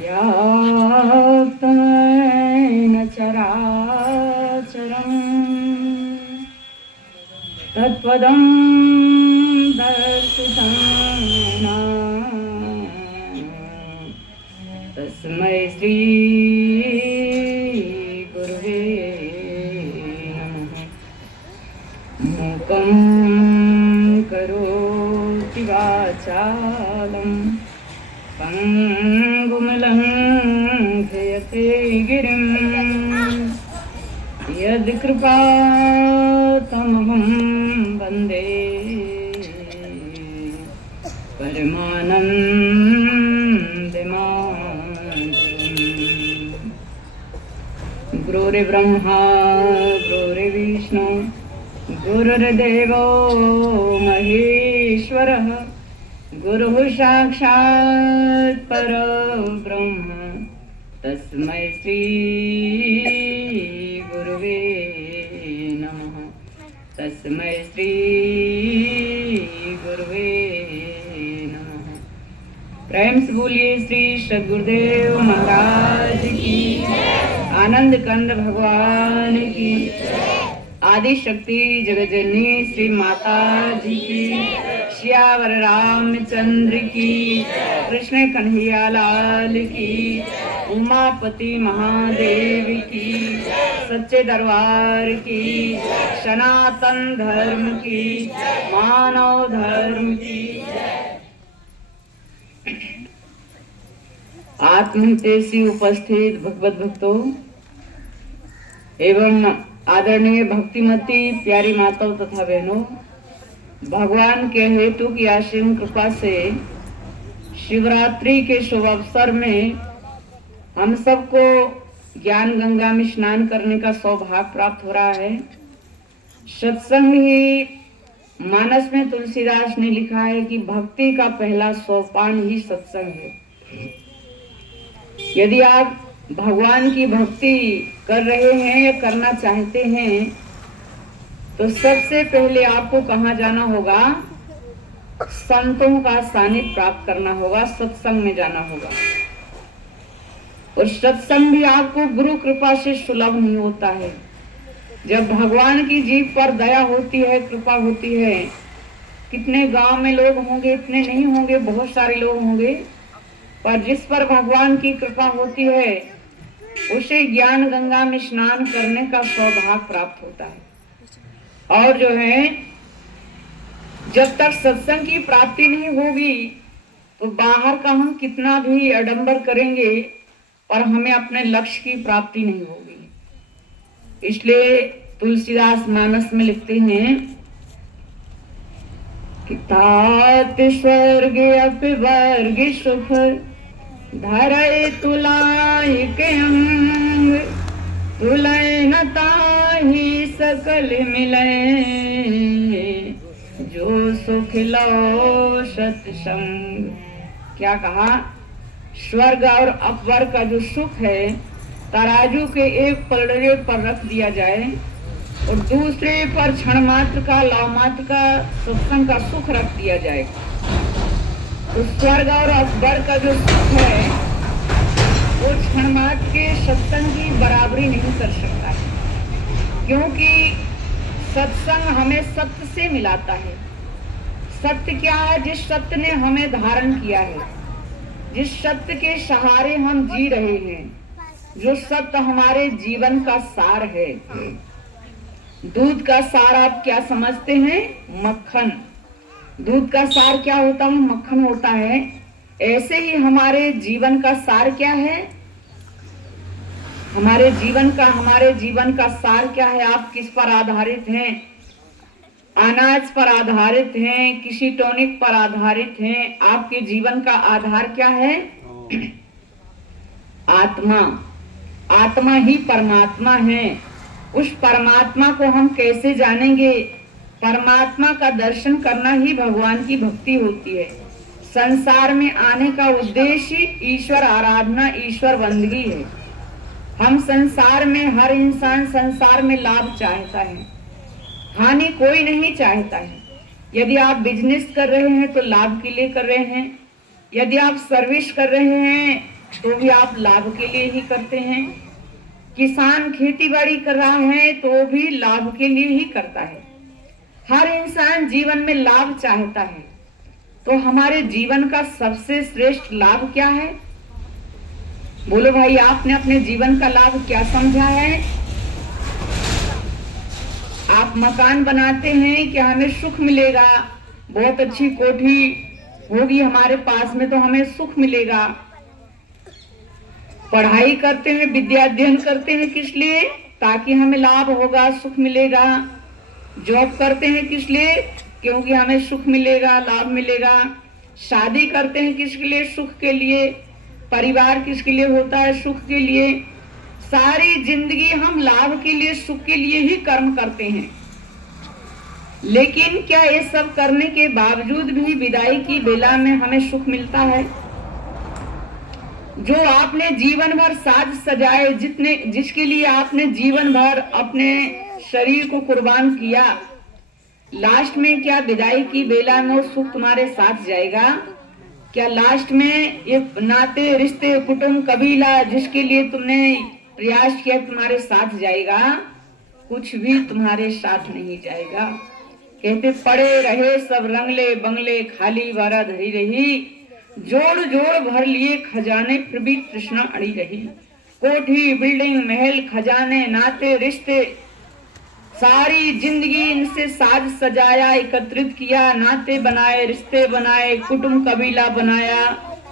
व्याप्तं चराचरं तत्पदं दर्शितं येन तस्मै श्री गुरुवे नमः। मूकं करोति वाचालं पंगुमलंघयते गिरिं यत्कृपातमहं वन्दे परमानन्दमाधवम्। गुरुर्ब्रह्मा गुरुर्विष्णु गुरुर्देवो महेश्वरः गुरुः साक्षात् परब्रह्म तस्मै श्री गुरुवे नमः। तस्मै श्री गुरुवे नमः। प्रेम से बोलिए श्री सद्गुरुदेव महाराज की, आनंद कंद भगवान की, आदि शक्ति जगजननी श्री माता जी की, श्यावर रामचंद्र की, कृष्ण कन्हैया लाल की, उमापति महादेव की, सच्चे दरबार की, सनातन धर्म की, मानव धर्म की। आत्महितैषी उपस्थित भगवत भक्तों एवं आदरणीय भक्तिमती प्यारी माताओं तथा बहनों, भगवान के हेतु की असीम कृपा से शिवरात्रि के शुभ अवसर में हम सबको ज्ञान गंगा में स्नान करने का सौभाग्य प्राप्त हो रहा है। सत्संग ही मानस में तुलसीदास ने लिखा है कि भक्ति का पहला सोपान ही सत्संग है। यदि आप भगवान की भक्ति कर रहे हैं या करना चाहते हैं तो सबसे पहले आपको कहाँ जाना होगा? संतों का सानिध्य प्राप्त करना होगा, सत्संग में जाना होगा। और सत्संग भी आपको गुरु कृपा से सुलभ नहीं होता है। जब भगवान की जीव पर दया होती है, कृपा होती है, कितने गांव में लोग होंगे, इतने नहीं होंगे, बहुत सारे लोग होंगे, पर जिस पर भगवान की कृपा होती है उसे ज्ञान गंगा में स्नान करने का सौभाग्य प्राप्त होता है। और जो है, जब तक सत्संग की प्राप्ति नहीं होगी तो बाहर का हम कितना भी आडंबर करेंगे पर हमें अपने लक्ष्य की प्राप्ति नहीं होगी। इसलिए तुलसीदास मानस में लिखते हैं कि तात स्वर्ग अपवर्ग सुख धरे तुलाय के अंग तुलय न ताहि सकल मिले जो सुख लो सत्संग। क्या कहा? स्वर्ग और अपवर्ग का जो सुख है तराजू के एक पलड़े पर रख दिया जाए और दूसरे पर क्षण मात्र का लव मात्र का सत्संग का सुख रख दिया जाए तो स्वर्ग और अपवर्ग का जो सुख है वो क्षण मात्र के सत्संग की बराबरी नहीं कर सकता है। क्योंकि सत्संग हमें सत्य से मिलाता है। सत्य क्या है? जिस सत्य ने हमें धारण किया है, जिस सत्य के सहारे हम जी रहे हैं, जो सत्य हमारे जीवन का सार है। दूध का सार आप क्या समझते हैं? मक्खन। दूध का सार क्या होता है? मक्खन होता है। ऐसे ही हमारे जीवन का सार क्या है? हमारे जीवन का सार क्या है? आप किस पर आधारित हैं? अनाज पर आधारित हैं, किसी टॉनिक पर आधारित हैं। आपके जीवन का आधार क्या है? आत्मा। आत्मा ही परमात्मा है। उस परमात्मा को हम कैसे जानेंगे? परमात्मा का दर्शन करना ही भगवान की भक्ति होती है। संसार में आने का उद्देश्य ईश्वर आराधना, ईश्वर बंदगी है। हम संसार में, हर इंसान संसार में लाभ चाहता है, हानि कोई नहीं चाहता है। यदि आप बिजनेस कर रहे हैं तो लाभ के लिए कर रहे हैं, यदि आप सर्विस कर रहे हैं तो भी आप लाभ के लिए ही करते हैं। किसान खेतीबाड़ी कर रहा है तो भी लाभ के लिए ही करता है। हर इंसान जीवन में लाभ चाहता है। तो हमारे जीवन का सबसे श्रेष्ठ लाभ क्या है? बोलो भाई, आपने अपने जीवन का लाभ क्या समझा है? आप मकान बनाते हैं कि हमें सुख मिलेगा, बहुत अच्छी कोठी होगी हमारे पास में तो हमें सुख मिलेगा। पढ़ाई करते हैं, विद्या अध्ययन करते हैं किस लिए? ताकि हमें लाभ होगा, सुख मिलेगा। जॉब करते हैं किस लिए? क्योंकि हमें सुख मिलेगा, लाभ मिलेगा। शादी करते हैं किसके लिए? सुख के लिए। परिवार किसके लिए होता है? सुख के लिए। सारी जिंदगी हम लाभ के लिए, सुख के लिए ही कर्म करते हैं। लेकिन क्या ये सब करने के बावजूद भी विदाई की बेला में हमें सुख मिलता है? जो आपने जीवन भर साज सजाए, जिसके लिए आपने जीवन भर अपने शरीर को कुर्बान किया, लास्ट में क्या विदाई की बेला में वो सुख तुम्हारे साथ जाएगा? क्या लास्ट में ये नाते रिश्ते कुटुंब कबीला जिसके लिए तुमने प्रयास किया तुम्हारे साथ जाएगा? कुछ भी तुम्हारे साथ नहीं जाएगा। कहते पड़े रहे सब रंगले बंगले, खाली वारा धरी रही, जोड़ जोड़ भर लिए खजाने फिर भी तृष्णा अड़ी रही। कोठी बिल्डिंग महल खजाने नाते रिश्ते, सारी जिंदगी इनसे साज सजाया, एकत्रित किया, नाते बनाए, रिश्ते बनाए, कुटुंब कबीला बनाया,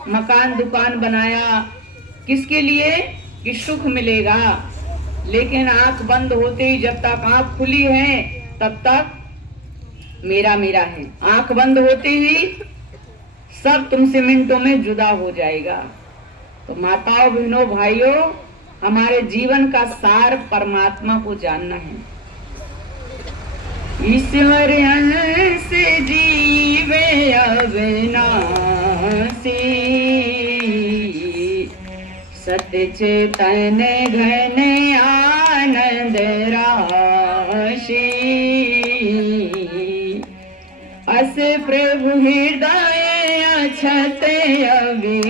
मकान दुकान बनाया। किसके लिए? कि सुख मिलेगा। लेकिन आंख बंद होते ही, जब तक आंख खुली है तब तक मेरा मेरा है। आंख बंद होते ही सब तुमसे मिनटों में जुदा हो जाएगा। तो माताओं, बहनों, भाइयों, हमारे जीवन का सार परमात्मा को जानना है। ईश्वर से जीवे अविनाशी, सत्य चेतन घन आनंद राशि, अस प्रभु हृदय अछत अविकारी,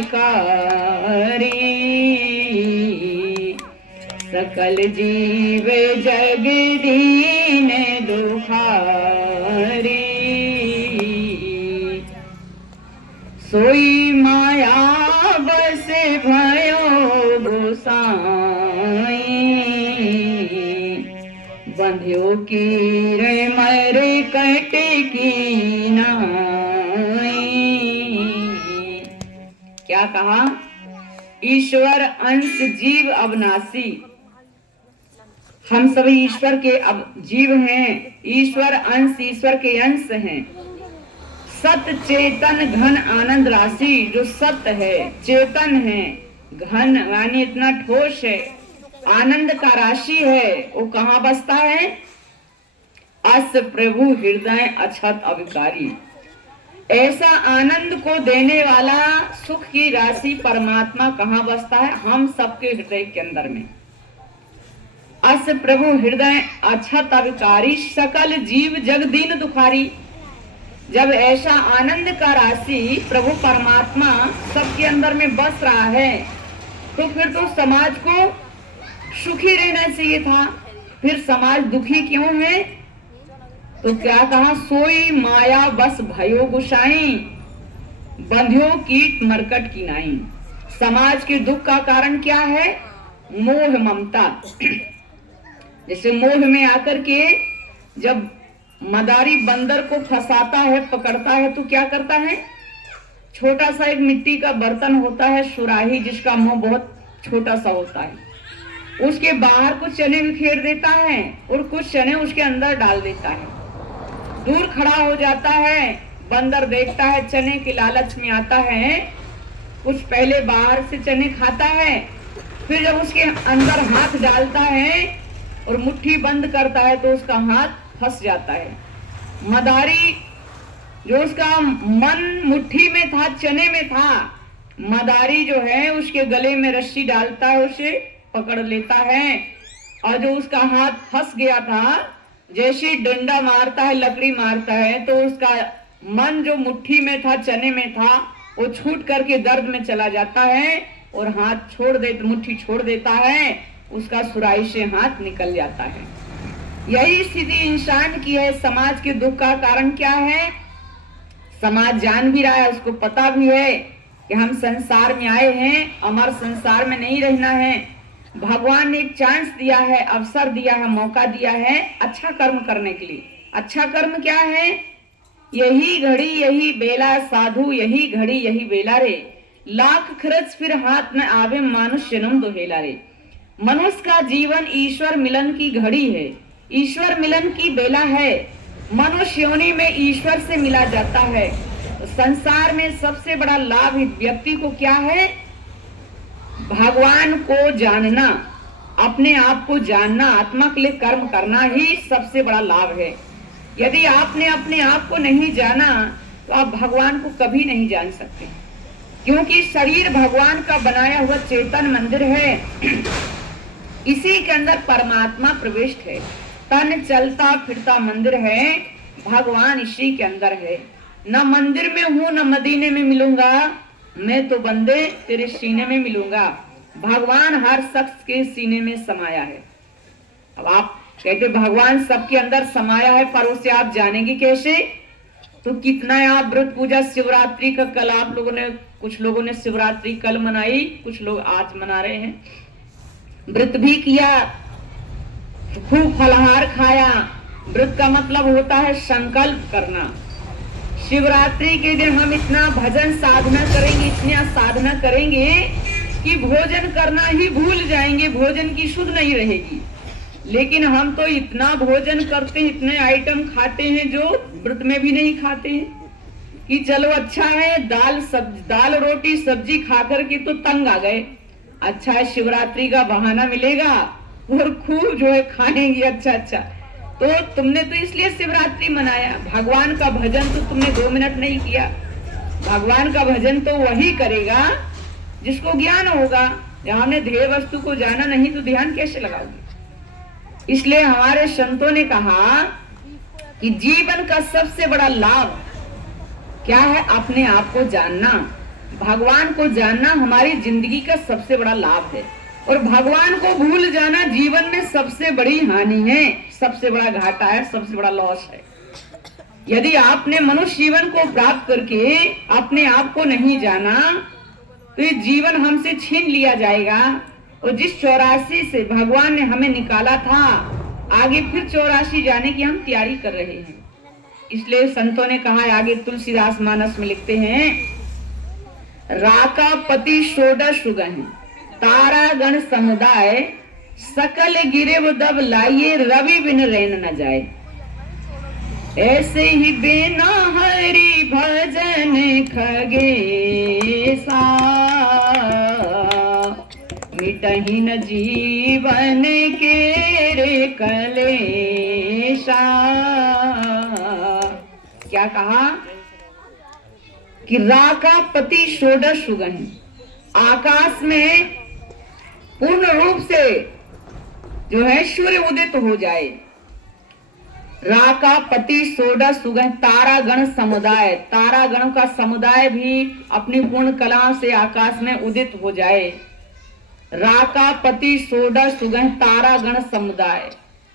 सकल जीव जग दीन दुखारी, सोई माया बस भयो गोसाई, बंध्यो कीर मर कट की नाई। क्या कहा? ईश्वर अंश जीव अविनाशी। हम सभी ईश्वर के अब जीव हैं। ईश्वर अंश, ईश्वर के अंश हैं। सत चेतन घन आनंद राशि, जो सत्य है, चेतन है, घन यानी इतना ठोस है, आनंद का राशि है, वो कहाँ बसता है? अस प्रभु हृदय अछत अविकारी। ऐसा आनंद को देने वाला सुख की राशि परमात्मा कहाँ बसता है? हम सबके हृदय के अंदर में। अस प्रभु हृदय अछत अविकारी, सकल जीव जग दीन दुखारी। जब ऐसा आनंद का राशि प्रभु परमात्मा सबके अंदर में बस रहा है, तो फिर तो समाज को सुखी रहना चाहिए था। फिर समाज दुखी क्यों है? तो क्या कहा? सोई माया बस भयो गुसाई, बंध्यो कीट मरकट की नाई। समाज के दुख का कारण क्या है? मोह ममता। जैसे मोह में आकर के जब मदारी बंदर को फंसाता है, पकड़ता है, तो क्या करता है? छोटा सा एक मिट्टी का बर्तन होता है, सुराही, जिसका मुंह बहुत छोटा सा होता है, उसके बाहर कुछ चने बिखेर देता है और कुछ चने उसके अंदर डाल देता है। दूर खड़ा हो जाता है, बंदर देखता है, चने के लालच में आता है, कुछ पहले बाहर से चने खाता है, फिर जब उसके अंदर हाथ डालता है और मुट्ठी बंद करता है तो उसका हाथ फंस जाता है। मदारी जो उसका मन मुट्ठी में था, चने में था, मदारी जो है उसके गले में रस्सी डालता है, उसे पकड़ लेता है, और जो उसका हाथ फंस गया था जैसे डंडा मारता है, लकड़ी मारता है, तो उसका मन जो मुट्ठी में था, चने में था, वो छूट करके दर्द में चला जाता है और हाथ छोड़ दे, मुट्ठी छोड़ देता है, उसका सुराही से हाथ निकल जाता है। यही स्थिति इंसान की है। समाज के दुख का कारण क्या है? समाज जान भी रहा है, उसको पता भी है कि हम संसार में आए हैं, अमर संसार में नहीं रहना है। भगवान ने एक चांस दिया है, अवसर दिया है, मौका दिया है अच्छा कर्म करने के लिए। अच्छा कर्म क्या है? यही घड़ी यही बेला साधु, यही घड़ी यही बेला रे, लाख खर्च फिर हाथ में आवे, मानुष जन्म दोहेला रे। मनुष्य का जीवन ईश्वर मिलन की घड़ी है, ईश्वर मिलन की बेला है। मनुष्य योनि में ईश्वर से मिला जाता है। तो संसार में सबसे बड़ा लाभ व्यक्ति को क्या है? भगवान को जानना, अपने आप को जानना, आत्मा के लिए कर्म करना ही सबसे बड़ा लाभ है। यदि आपने अपने आप को नहीं जाना तो आप भगवान को कभी नहीं जान सकते, क्योंकि शरीर भगवान का बनाया हुआ चेतन मंदिर है। इसी के अंदर परमात्मा प्रविष्ट है। तन चलता फिरता मंदिर है, भगवान इसी के अंदर है। न मंदिर में हूं न मदीने में मिलूंगा, मैं तो बंदे तेरे सीने में मिलूंगा। भगवान हर शख्स के सीने में समाया है। अब आप कहते भगवान सबके अंदर समाया है, पर उसे आप जानेंगे कैसे? तो कितना आप व्रत पूजा, शिवरात्रि का कल आप लोगों ने, कुछ लोगों ने शिवरात्रि कल मनाई, कुछ लोग आज मना रहे हैं। व्रत भी किया, खूब फलाहार खाया। व्रत का मतलब होता है संकल्प करना। शिवरात्रि के दिन हम इतना भजन साधना करेंगे, इतना साधना करेंगे कि भोजन करना ही भूल जाएंगे, भोजन की सुध नहीं रहेगी। लेकिन हम तो इतना भोजन करते हैं, इतने आइटम खाते हैं जो व्रत में भी नहीं खाते हैं, कि चलो अच्छा है दाल रोटी सब्जी खा करके तो तंग आ गए, अच्छा है शिवरात्रि का बहाना मिलेगा और खूब जो है खाएंगे। अच्छा तो तुमने तो इसलिए शिवरात्रि मनाया, भगवान का भजन तो तुमने 2 मिनट नहीं किया। भगवान का भजन तो वही करेगा जिसको ज्ञान होगा। हमने ध्येय वस्तु को जाना नहीं तो ध्यान कैसे लगाओगे? इसलिए हमारे संतों ने कहा कि जीवन का सबसे बड़ा लाभ क्या है? अपने आप को जानना, भगवान को जानना हमारी जिंदगी का सबसे बड़ा लाभ है। और भगवान को भूल जाना जीवन में सबसे बड़ी हानि है, सबसे बड़ा घाटा है, सबसे बड़ा लॉस है। यदि आपने मनुष्य जीवन को प्राप्त करके अपने आप को नहीं जाना तो ये जीवन हमसे छीन लिया जाएगा। और जिस 84 से भगवान ने हमें निकाला था, आगे फिर 84 जाने की हम तैयारी कर रहे हैं। इसलिए संतों ने कहा है, आगे तुलसीदास मानस में लिखते हैं, राका पति षोडश सुगह तारा गण समुदाय, सकल गिरे दब लाइए, रवि बिन रैन न जाए। ऐसे ही बिना हरि भजन खगेसा, मिटहि न जीवन के रे कलेशा। क्या कहा कि राका पति षोडश सुगह, आकाश में पूर्ण रूप से जो है सूर्य उदित हो जाए। राका पति षोडश सुगह, तारा गण समुदाय, तारा गण का समुदाय भी अपनी पूर्ण कला से आकाश में उदित हो जाए। राका पति षोडश सुगह तारा गण समुदाय,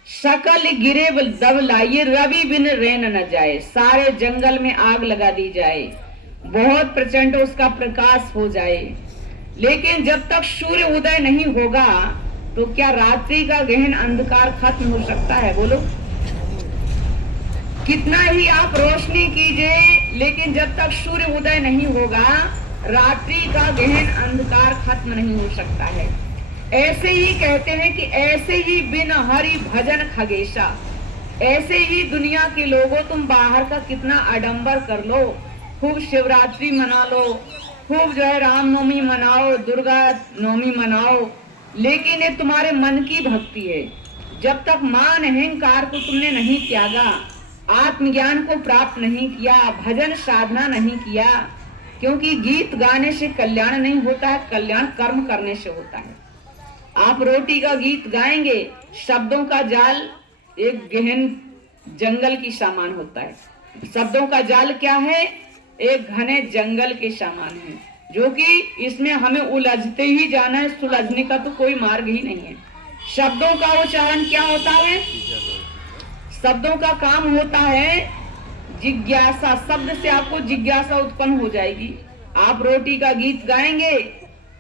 सकल गिरे दब लाइए, रवि बिन रैन न जाए। सारे जंगल में आग लगा दी जाए, बहुत प्रचंड उसका प्रकाश हो जाए, लेकिन जब तक सूर्य उदय नहीं होगा तो क्या रात्रि का गहन अंधकार खत्म हो सकता है? बोलो, कितना ही आप रोशनी कीजिए, लेकिन जब तक सूर्य उदय नहीं होगा रात्रि का गहन अंधकार खत्म नहीं हो सकता है। ऐसे ही कहते हैं कि ऐसे ही बिन हरि भजन खगेशा, ऐसे ही दुनिया के लोगों तुम बाहर का कितना आडंबर कर लो, खूब शिवरात्रि मना लो, खूब जो है रामनवमी मनाओ, दुर्गा नवमी मनाओ, लेकिन ये तुम्हारे मन की भक्ति है। जब तक मान अहंकार को तुमने नहीं त्यागा, आत्मज्ञान को प्राप्त नहीं किया, भजन साधना नहीं किया, क्योंकि गीत गाने से कल्याण नहीं होता है, कल्याण कर्म करने से होता है। आप रोटी का गीत गाएंगे, शब्दों का जाल एक गहन जंगल की समान होता है। शब्दों का जाल क्या है? एक घने जंगल के समान है, जो कि इसमें हमें उलझते ही जाना है, सुलझने का तो कोई मार्ग ही नहीं है। शब्दों का उच्चारण क्या होता है? शब्दों का काम होता है जिज्ञासा। शब्द से आपको जिज्ञासा उत्पन्न हो जाएगी। आप रोटी का गीत गाएंगे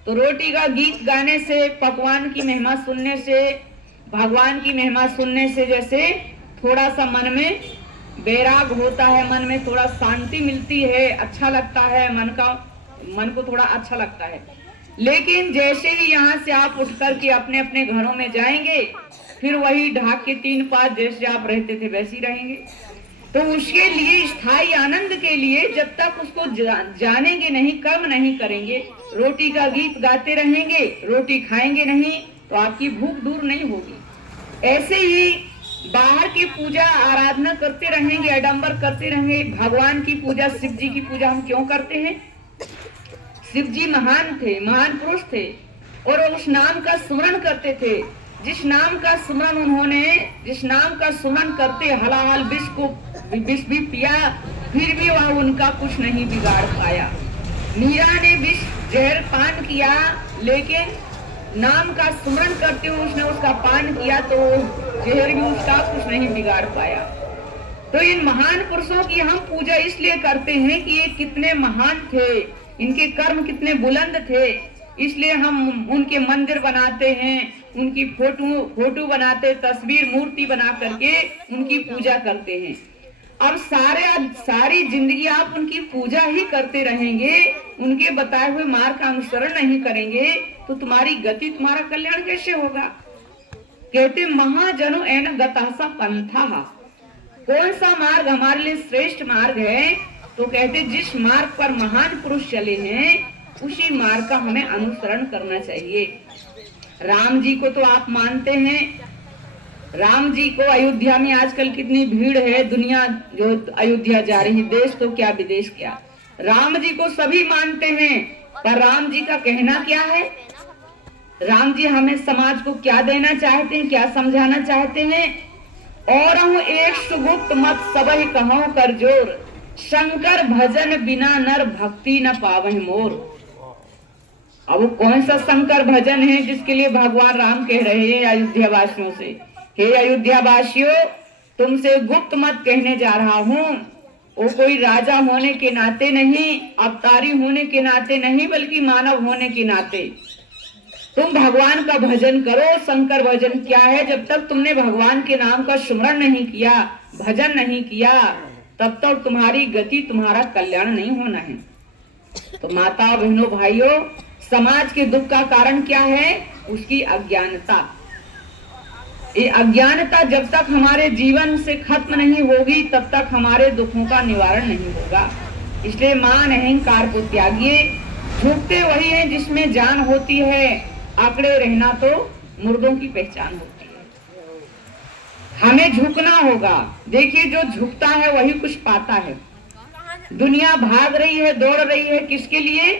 तो रोटी का गीत गाने से, पकवान की महिमा सुनने से, भगवान की महिमा सुनने से जैसे थोड़ा सा मन में बैराग होता है, मन में थोड़ा शांति मिलती है, अच्छा लगता है, मन को थोड़ा अच्छा लगता है। लेकिन जैसे ही यहाँ से आप उठ करके अपने अपने घरों में जाएंगे, फिर वही ढाक के 3 पात जैसे आप रहते थे वैसे ही रहेंगे। तो उसके लिए, स्थायी आनंद के लिए, जब तक उसको जानेंगे नहीं, कर्म नहीं करेंगे, रोटी का गीत गाते रहेंगे, रोटी खाएंगे नहीं, तो आपकी भूख दूर नहीं होगी। ऐसे ही बाहर की पूजा आराधना करते रहेंगे, आडंबर करते रहेंगे। भगवान की पूजा, शिव जी की पूजा हम क्यों करते हैं? शिव जी महान थे, महान पुरुष थे, और उस नाम का स्मरण करते थे। जिस नाम का स्मरण करते हलाहल विष भी पिया, फिर भी वह उनका कुछ नहीं बिगाड़ पाया। मीरा ने विष जहर पान किया, लेकिन नाम का स्मरण करते हुए उसने उसका पान किया तो जहर भी उसका कुछ नहीं बिगाड़ पाया। तो इन महान पुरुषों की हम पूजा इसलिए करते हैं कि ये कितने महान थे, इनके कर्म कितने बुलंद थे, इसलिए हम उनके मंदिर बनाते हैं, उनकी फोटो बनाते, तस्वीर मूर्ति बना करके उनकी पूजा करते हैं। अब सारी जिंदगी आप उनकी पूजा ही करते रहेंगे, उनके बताए हुए मार्ग का अनुसरण नहीं करेंगे, तो तुम्हारी गति, तुम्हारा कल्याण कैसे होगा? कहते महाजनो एन गतासा पंथा, कौन सा मार्ग हमारे लिए श्रेष्ठ मार्ग है? तो कहते जिस मार्ग पर महान पुरुष चले हैं, उसी मार्ग का हमें अनुसरण करना चाहिए। राम जी को तो आप मानते हैं, राम जी को अयोध्या में आजकल कितनी भीड़ है, दुनिया जो अयोध्या जा रही है, देश तो क्या विदेश क्या, राम जी को सभी मानते हैं, पर राम जी का कहना क्या है? राम जी हमें समाज को क्या देना चाहते हैं, क्या समझाना चाहते हैं? और एक सुगुप्त मत सबहि कहूं कर जोर, शंकर भजन बिना नर भक्ति न पावहि मोर। अब वो कौन सा शंकर भजन है जिसके लिए भगवान राम कह रहे हैं अयोध्या वासियों से, हे अयोध्या वासियों, तुमसे गुप्त मत कहने जा रहा हूँ। वो कोई राजा होने के नाते नहीं, अवतारी होने के नाते नहीं, बल्कि मानव होने के नाते तुम भगवान का भजन करो। शंकर भजन क्या है? जब तक तुमने भगवान के नाम का स्मरण नहीं किया, भजन नहीं किया, तब तक तुम्हारी गति, तुम्हारा कल्याण नहीं होना है। तो माता बहनों भाइयों, समाज के दुख का कारण क्या है? उसकी अज्ञानता। ये अज्ञानता जब तक हमारे जीवन से खत्म नहीं होगी, तब तक हमारे दुखों का निवारण नहीं होगा। इसलिए मान अहंकार को त्यागिए। झुकते वही हैं जिसमें जान होती है, आंकड़े रहना तो मुर्दों की पहचान होती है। हमें झुकना होगा। देखिए, जो झुकता है वही कुछ पाता है। दुनिया भाग रही है, दौड़ रही है, किसके लिए?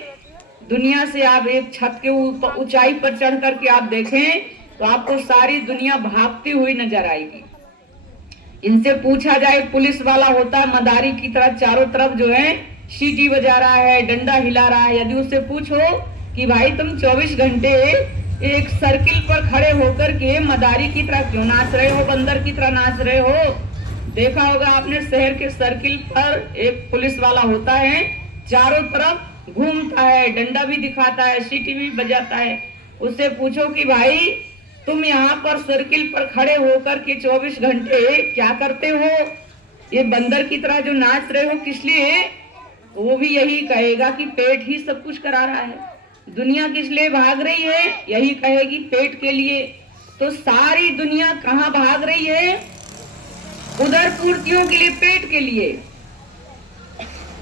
दुनिया से। आप एक छत के ऊपर ऊंचाई पर चढ़ करके आप देखें तो आपको सारी दुनिया भागती हुई नजर आएगी। इनसे पूछा जाए, पुलिस वाला होता है मदारी की तरह चारों तरफ जो है सीटी बजा रहा है, डंडा हिला रहा है, यदि उससे पूछो कि भाई तुम 24 घंटे एक सर्किल पर खड़े होकर के मदारी की तरह क्यों नाच रहे हो, बंदर की तरह नाच रहे हो? देखा होगा आपने, शहर के सर्किल पर एक पुलिस वाला होता है, चारों तरफ घूमता है, डंडा भी दिखाता है, सीटी भी बजाता है। उससे पूछो कि भाई तुम यहाँ पर सर्किल पर खड़े होकर के 24 घंटे क्या करते हो? ये बंदर की तरह जो नाच रहे हो, किस लिए? वो भी यही कहेगा कि पेट ही सब कुछ करा रहा है। दुनिया किस लिए भाग रही है? यही कहेगी, पेट के लिए। तो सारी दुनिया कहाँ भाग रही है? उधर पूर्तियों के लिए, पेट के लिए।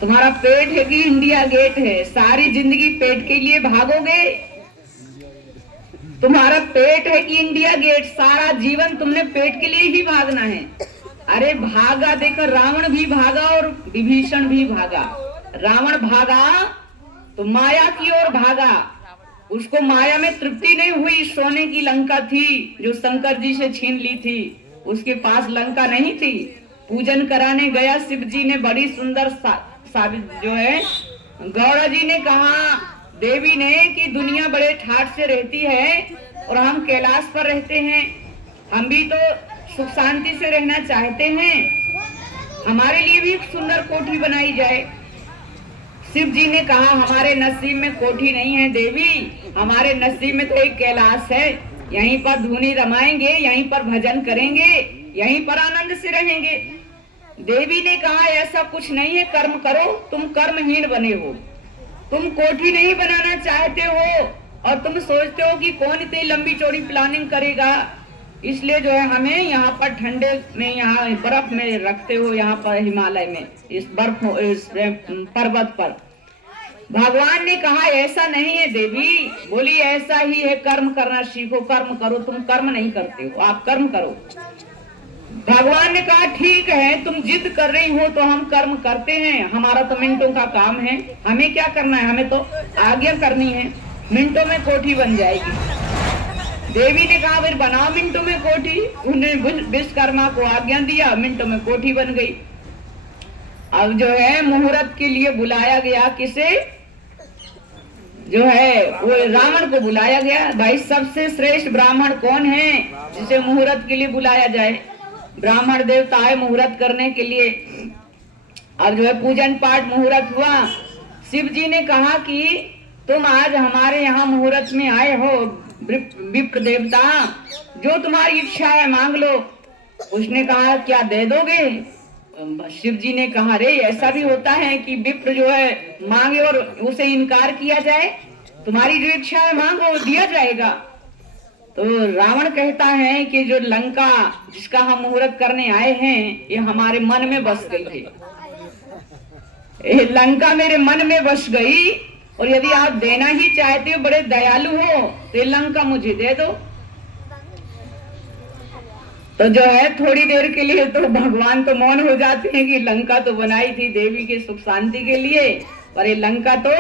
तुम्हारा पेट है कि इंडिया गेट है? सारी जिंदगी पेट के लिए भागोगे? तुम्हारा पेट है कि इंडिया गेट? सारा जीवन तुमने पेट के लिए ही भागना है। अरे भागा, देखो रावण भी भागा और विभीषण भी भागा। रावण भागा तो माया की ओर भागा, उसको माया में तृप्ति नहीं हुई। सोने की लंका थी जो शंकर जी से छीन ली थी, उसके पास लंका नहीं थी। पूजन कराने गया शिव जी ने, बड़ी सुंदर साबित जो है गौड़ा जी ने कहा देवी ने कि दुनिया बड़े ठाठ से रहती है और हम कैलाश पर रहते हैं, हम भी तो सुख शांति से रहना चाहते हैं, हमारे लिए भी एक सुंदर कोठी बनाई जाए। शिव जी ने कहा हमारे नसीब में कोठी नहीं है देवी, हमारे नसीब में तो एक कैलाश है, यहीं पर धुनी रमाएंगे, यहीं पर भजन करेंगे, यहीं पर आनंद से रहेंगे। देवी ने कहा ऐसा कुछ नहीं है, कर्म करो, तुम कर्महीन बने हो, तुम कोठी नहीं बनाना चाहते हो और तुम सोचते हो कि कौन इतनी लंबी चौड़ी प्लानिंग करेगा, इसलिए जो है हमें यहाँ पर ठंडे में, यहाँ बर्फ में रखते हो, यहाँ पर हिमालय में इस बर्फ इस पर्वत पर। भगवान ने कहा ऐसा नहीं है देवी, बोली ऐसा ही है, कर्म करना सीखो, कर्म करो, तुम कर्म नहीं करते हो, आप कर्म करो। भगवान ने कहा ठीक है, तुम जिद कर रही हो तो हम कर्म करते हैं, हमारा तो मिनटों का काम है, हमें क्या करना है, हमें तो आज्ञा करनी है, मिनटों में कोठी बन जाएगी। देवी ने कहा फिर बनाओ मिनटों में कोठी, उन्हें विश्वकर्मा को आज्ञा दिया, मिनटों में कोठी बन गई। अब जो है मुहूर्त के लिए बुलाया गया, किसे, जो है वो रावण को बुलाया गया। भाई सबसे श्रेष्ठ ब्राह्मण कौन है जिसे मुहूर्त के लिए बुलाया जाए, ब्राह्मण देवता है मुहूर्त करने के लिए। अब जो है पूजन पाठ मुहूर्त हुआ, शिव जी ने कहा कि तुम आज हमारे यहाँ मुहूर्त में आए हो, विप्र देवता जो तुम्हारी इच्छा है मांग लो। उसने कहा क्या दे दोगे? शिव जी ने कहा रे ऐसा भी होता है कि विप्र जो है मांगे और उसे इनकार किया जाए, तुम्हारी जो इच्छा है मांगो दिया जाएगा। तो रावण कहता है कि जो लंका जिसका हम मुहूर्त करने आए हैं ये हमारे मन में बस गई है, ये लंका मेरे मन में बस गई, और यदि आप देना ही चाहते हो, बड़े दयालु हो, तो लंका मुझे दे दो। तो जो है थोड़ी देर के लिए तो भगवान तो मौन हो जाते हैं कि लंका तो बनाई थी देवी के सुख शांति के लिए, पर ये लंका तो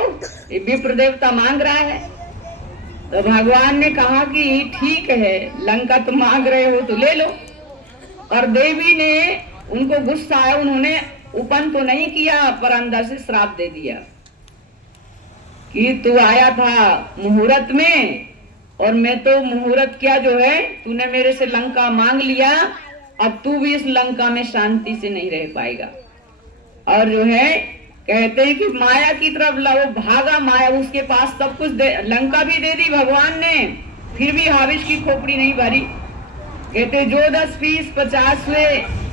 ये विप्र देवता मांग रहा है। तो भगवान ने कहा कि ठीक है, लंका तुम मांग रहे हो तो ले लो। और देवी ने उनको गुस्सा आया, उन्होंने उपन तो नहीं किया पर अंदर से श्राप दे दिया कि तू आया था मुहूर्त में और मैं तो मुहूर्त क्या जो है तूने मेरे से लंका मांग लिया, अब तू भी इस लंका में शांति से नहीं रह पाएगा। और जो है कहते हैं कि माया की तरफ वो भागा, माया उसके पास सब कुछ लंका भी दे दी भगवान ने, फिर भी हाविश की खोपड़ी नहीं भरी। कहते जो 10 20 50 हुए,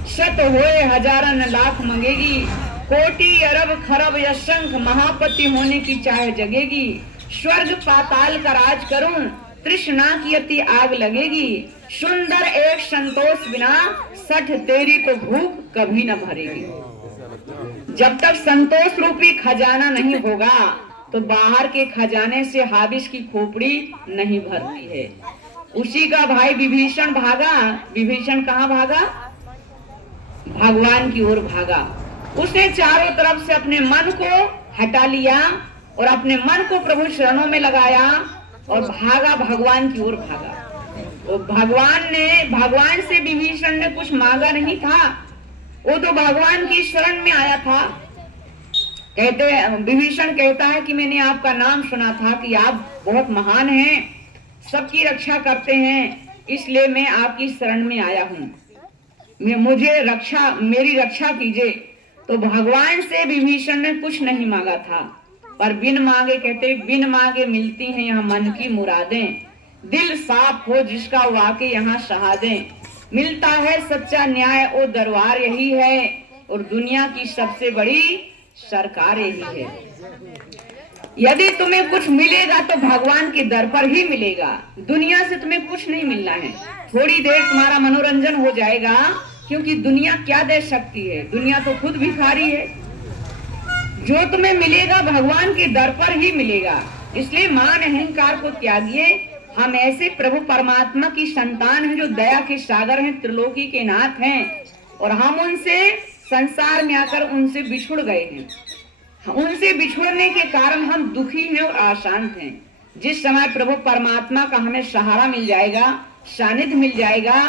शत होए हजारन लाख मंगेगी, कोटि अरब खरब या शंख महापति होने की चाह जगेगी, स्वर्ग पाताल का राज करूं तृष्णा की अति आग लगेगी, सुंदर एक संतोष बिना सठ तेरी तो भूख कभी न भरेगी। जब तक संतोष रूपी खजाना नहीं होगा तो बाहर के खजाने से हाविश की खोपड़ी नहीं भरती है। उसी का भाई विभीषण भागा। विभीषण कहाँ भागा? भगवान की ओर भागा। उसने चारों तरफ से अपने मन को हटा लिया और अपने मन को प्रभु चरणों में लगाया और भागा, भगवान की ओर भागा। वो भगवान से विभीषण ने कुछ मांगा नहीं था, वो तो भगवान की शरण में आया था। विभीषण कहता है कि मैंने आपका नाम सुना था कि आप बहुत महान हैं, सबकी रक्षा करते हैं, इसलिए मैं आपकी शरण में आया हूँ, मेरी रक्षा कीजिए। तो भगवान से विभीषण ने कुछ नहीं मांगा था, पर बिन मांगे, कहते बिन मांगे मिलती हैं यहाँ मन की मुरादें, दिल साफ हो जिसका वाकई यहाँ शहादें, मिलता है सच्चा न्याय ओ दरबार यही है, और दुनिया की सबसे बड़ी सरकार यही है। यदि तुम्हें कुछ मिलेगा तो भगवान के दर पर ही मिलेगा, दुनिया से तुम्हें कुछ नहीं मिलना है। थोड़ी देर तुम्हारा मनोरंजन हो जाएगा, क्योंकि दुनिया क्या दे सकती है, दुनिया तो खुद भिखारी है। जो तुम्हें मिलेगा भगवान के दर पर ही मिलेगा। इसलिए मान अहंकार को त्यागिए। हम ऐसे प्रभु परमात्मा की संतान हैं जो दया के सागर हैं, त्रिलोकी के नाथ हैं, और हम उनसे संसार में आकर उनसे बिछुड़ गए हैं। उनसे बिछुड़ने के कारण हम दुखी हैं और अशांत हैं। जिस समय प्रभु परमात्मा का हमें सहारा मिल जाएगा, सानिध्य मिल जाएगा,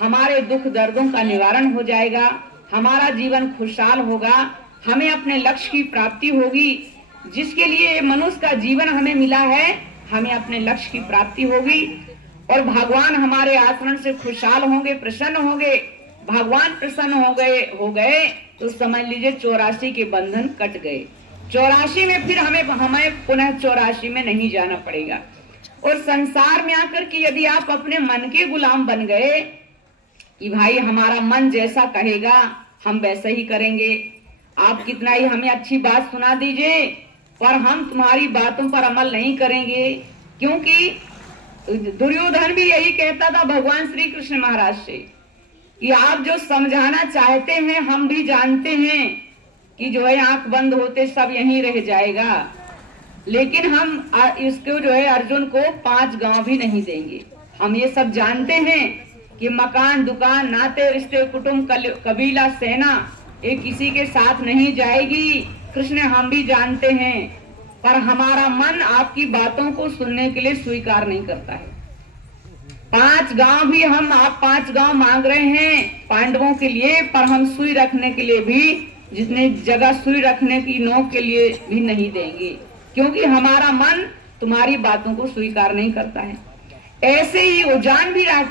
हमारे दुख दर्दों का निवारण हो जाएगा, हमारा जीवन खुशहाल होगा, हमें अपने लक्ष्य की प्राप्ति होगी। जिसके लिए मनुष्य का जीवन हमें मिला है, हमें अपने लक्ष्य की प्राप्ति होगी और भगवान हमारे आचरण से खुशहाल होंगे, प्रसन्न होंगे। भगवान प्रसन्न हो गए तो समझ लीजिए 84 के बंधन कट गए। 84 में फिर हमें पुनः 84 में नहीं जाना पड़ेगा। और संसार में आकर के यदि आप अपने मन के गुलाम बन गए कि भाई हमारा मन जैसा कहेगा हम वैसा ही करेंगे, आप कितना ही हमें अच्छी बात सुना दीजिए पर हम तुम्हारी बातों पर अमल नहीं करेंगे। क्योंकि दुर्योधन भी यही कहता था भगवान श्री कृष्ण महाराज से कि आप जो समझाना चाहते हैं हम भी जानते हैं कि जो है आंख बंद होते सब यहीं रह जाएगा, लेकिन हम इसको जो है अर्जुन को 5 गांव भी नहीं देंगे। हम ये सब जानते हैं कि मकान, दुकान, नाते रिश्ते, कुटुंब, कबीला, सेना ये किसी के साथ नहीं जाएगी। कृष्ण हम भी जानते हैं पर हमारा मन आपकी बातों को सुनने के लिए स्वीकार नहीं करता है। 5 गांव भी आप 5 गांव मांग रहे हैं पांडवों के लिए, पर हम सुई रखने के लिए भी, जितने जगह सुई रखने की नोक के लिए भी नहीं देंगे, क्योंकि हमारा मन तुम्हारी बातों को स्वीकार नहीं करता है। ऐसे ही वो जान भी रहा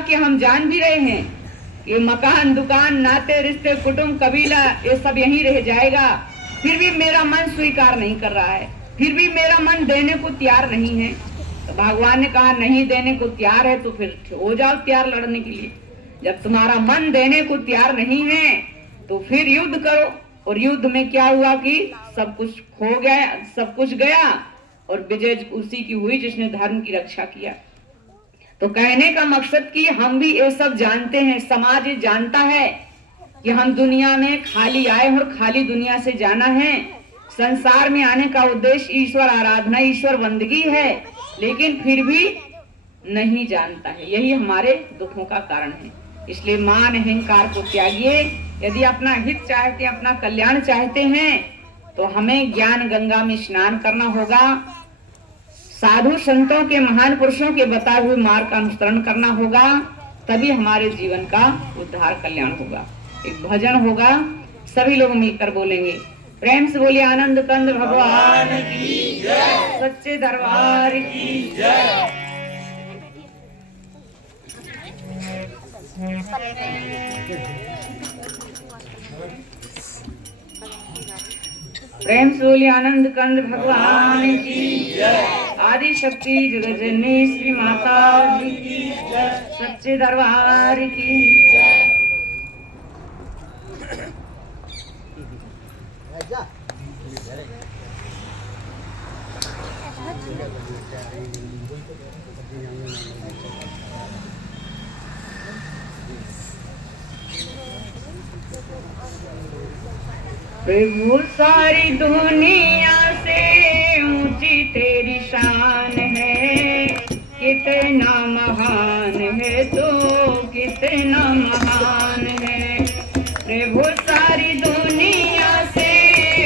कि हम जान भी रहे हैं कि मकान, दुकान, नाते रिश्ते, कुटुंब, कबीला ये सब यहीं रह जाएगा, फिर भी मेरा मन स्वीकार नहीं कर रहा है, फिर भी मेरा मन देने को तैयार नहीं है। तो भगवान ने कहा नहीं देने को तैयार है तो फिर हो जाओ तैयार लड़ने के लिए। जब तुम्हारा मन देने को तैयार नहीं है तो फिर युद्ध करो। और युद्ध में क्या हुआ कि सब कुछ खो गया, सब कुछ गया और विजय उसी की हुई जिसने धर्म की रक्षा किया। तो कहने का मकसद कि हम भी ये सब जानते हैं, समाज ये जानता है कि हम दुनिया में खाली आए और खाली दुनिया से जाना है। संसार में आने का उद्देश्य ईश्वर आराधना, ईश्वर बंदगी है, लेकिन फिर भी नहीं जानता है। यही हमारे दुखों का कारण है। इसलिए मान अहंकार को त्यागिए। यदि अपना हित चाहते, अपना कल्याण चाहते हैं तो हमें ज्ञान गंगा में स्नान करना होगा, साधु संतों के, महान पुरुषों के बताए हुए मार्ग का अनुसरण करना होगा, तभी हमारे जीवन का उद्धार कल्याण होगा। एक भजन होगा, सभी लोग मिलकर बोलेंगे, प्रेम से बोलिए आनंद कंद भगवान की जय, सच्चे दरबार की जय। प्रेम से बोलिए आनंद कंद भगवान की जय, आदि शक्ति जगतजननी श्री माता जी की जय, सच्चे दरबार की जय। प्रभु सारी दुनिया से ऊंची तेरी शान है, कितना महान है तो कितना महान है। प्रभु सारी दुनिया से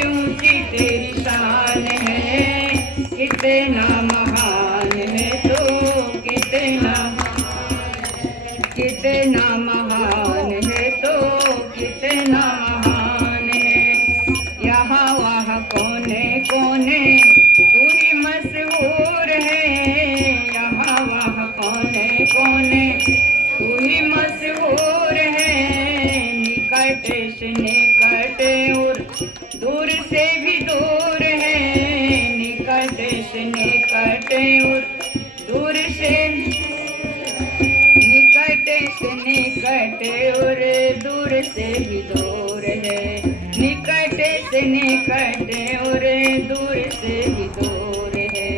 ऊंची तेरी शान है, कितना महान है तो कितना महान है तो कितना महान है। यहाँ वहाँ कोने कोने तू ही मशहूर है, यहाँ वहाँ कोने कोने तू ही मशहूर है। निकट से निकट और दूर से भी दूर है, निकट से निकट और दूर से निकट और दूर से भी दूर है, निकट से निकट और दूर से भी दूर है।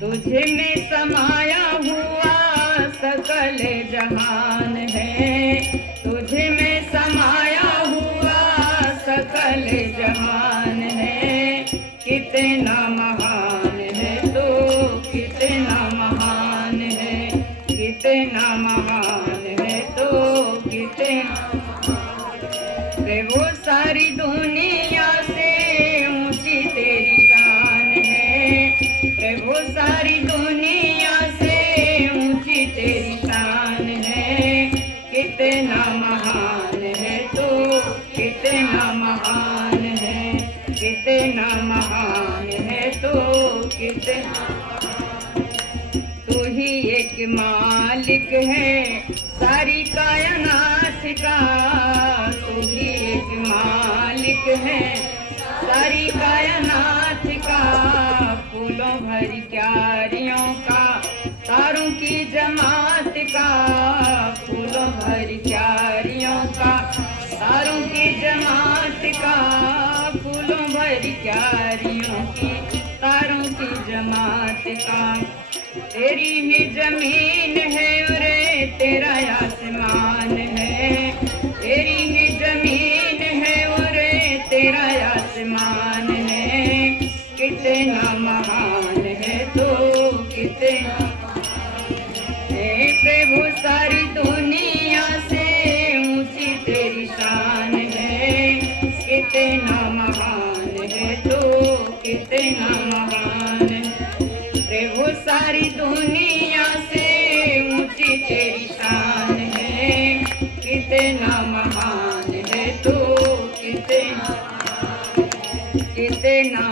तुझ में समाया हुआ सकल जहान है, तुझ में समाया हुआ सकल जहान है। कितना महान है तो कितना महान है, कितना महान है तो कितना। प्रभु सारी दुनिया से ऊंची तेरी शान है, प्रभु सारी दुनिया से ऊंची तेरी शान है। कितना तू ही एक मालिक है सारी कायनात का, तू ही एक मालिक है सारी कायनात का। फूलों भरी क्यारियों का तारों की जमात का, फूलों भरी क्यारियों का तारों की जमात का, फूलों भरी क्यारियों की तारों की जमात का। तेरी ही जमीन है और तेरा आसमान है, तेरी ही जमीन है और तेरा आसमान है। कितना महान है तो कितना हे प्रभु सारी दुनिया से ऊंची तेरी शान है। कितना महान है तो कितना महान है प्रभु सारी दुनिया से ऊंची तेरी शान है। कितना महान है तो कितना